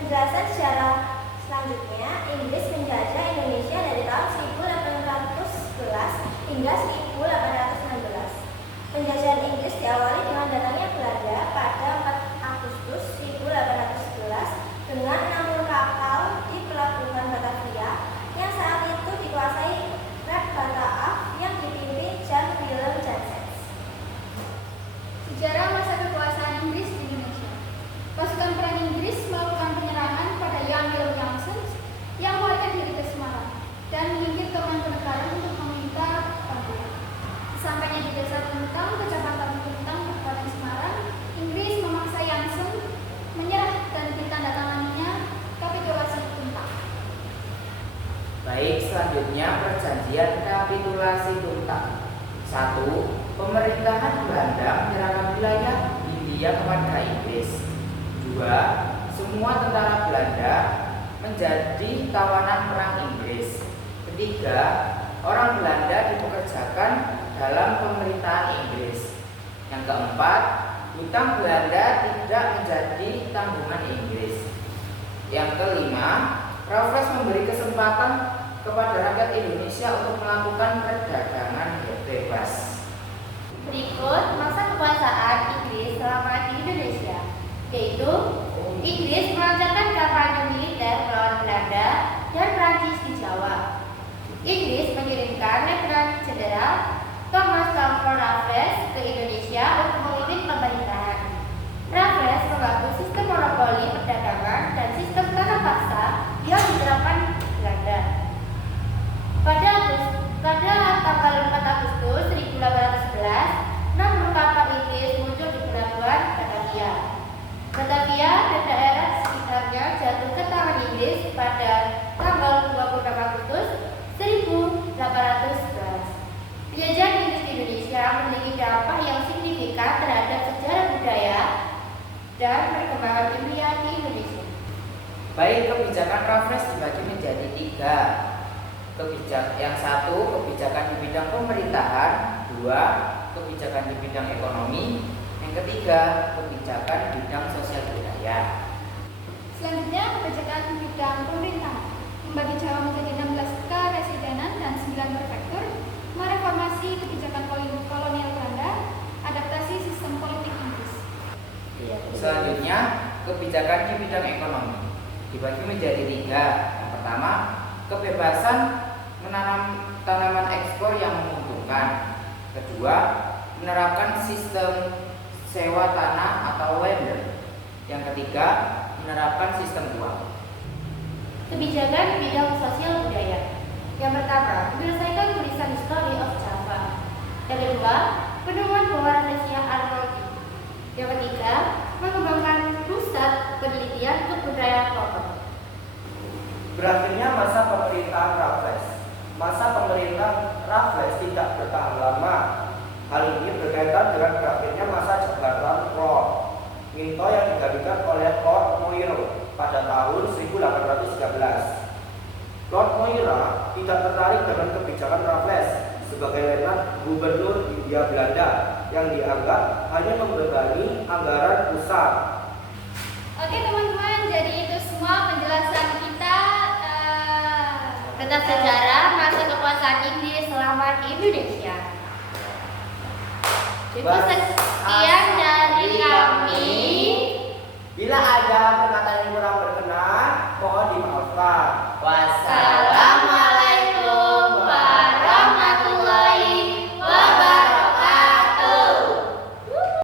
Penjelasan sejarah selanjutnya, Inggris menjajah Indonesia dari tahun 1811 hingga 1816. Penjajahan Inggris diawali dengan datangnya Belanda pada 4 Agustus 1811 dengan 60 kapal di pelabuhan Batavia yang saat itu dikuasai Raad Bataaf yang dipimpin Jan Willem Janssens. Sejarah masa kekuasaan Inggris di Indonesia. Pasukan perang Inggris melakukan penyerangan pada Jan Willem Janssens yang melarikan diri ke Semarang dan menyingkir ke Mangkunegaran untuk meminta bantuan. Sesampainya di desa Tuntang, kecamatan Tuntang, Kabupaten Semarang, Inggris memaksa Janssens menyerah dan ditandatanganinya kapitulasi Tuntang. Baik, selanjutnya perjanjian kapitulasi Tuntang. 1. Pemerintahan Belanda menyerahkan wilayah Hindia kepada Inggris. 2. Semua tentara Belanda menjadi tawanan perang Inggris. 3. Orang Belanda dipekerjakan dalam pemerintahan Inggris. Yang keempat, hutang Belanda tidak menjadi tanggungan Inggris. Yang kelima, Raffles memberi kesempatan kepada rakyat Indonesia untuk melakukan perdagangan bebas. Berikut masa kekuasaan Inggris selama di Indonesia, yaitu Inggris melancarkan kampanye militer melawan Belanda dan Prancis di Jawa. Inggris mengirimkan Letnan Jenderal Thomas Stamford Raffles ke Indonesia untuk memimpin pemerintahan. Raffles mengganggu sistem monopoli perdagangan dan sistem tanah paksa yang diterapkan Belanda. Pada tanggal 4 Agustus 1811, 60 kapal Inggris muncul di pelabuhan Batavia. Batavia dan daerah sekitarnya jatuh ke tangan Inggris pada tanggal 26 Agustus 1811. Penjajahan Inggris di Indonesia memiliki dampak yang signifikan terhadap sejarah budaya dan perkembangan ilmiah di Indonesia. Baik, kebijakan Raffles dibagi menjadi 3. Yang 1, kebijakan di bidang pemerintahan. 2, kebijakan di bidang ekonomi. Yang ketiga, kebijakan di bidang sosial budaya. Selanjutnya, kebijakan di bidang pemerintahan membagi Jawa menjadi 16 keresidenan dan 9 prefektur, mereformasi kebijakan kolonial Belanda, adaptasi sistem politik Inggris. Selanjutnya, kebijakan di bidang ekonomi dibagi menjadi 3. Yang pertama, kebebasan menanam tanaman ekspor yang menguntungkan. Kedua, menerapkan sistem sewa tanah atau lender. Yang ketiga, menerapkan sistem uang. Kebijakan di bidang sosial budaya. Yang pertama, menyelesaikan tulisan History of Java. Yang kedua, penemuan bahwa Rafflesia Arnoldi. Yang ketiga, mengembangkan pusat penelitian kebudayaan lokal. Berakhirnya masa pemerintahan Raffles. Masa pemerintahan Raffles tidak bertahan lama. Hal ini berkaitan dengan berakhirnya masa jabatan Lord Minto yang digantikan oleh Lord Moira pada tahun 1813. Lord Moira tidak tertarik dengan kebijakan Raffles sebagai letnan gubernur Hindia Belanda yang dianggap hanya membebani anggaran pusat. Oke teman-teman, jadi itu semua penjelasan kita Tentang sejarah masa kekuasaan Inggris selama di Indonesia. Itu sekian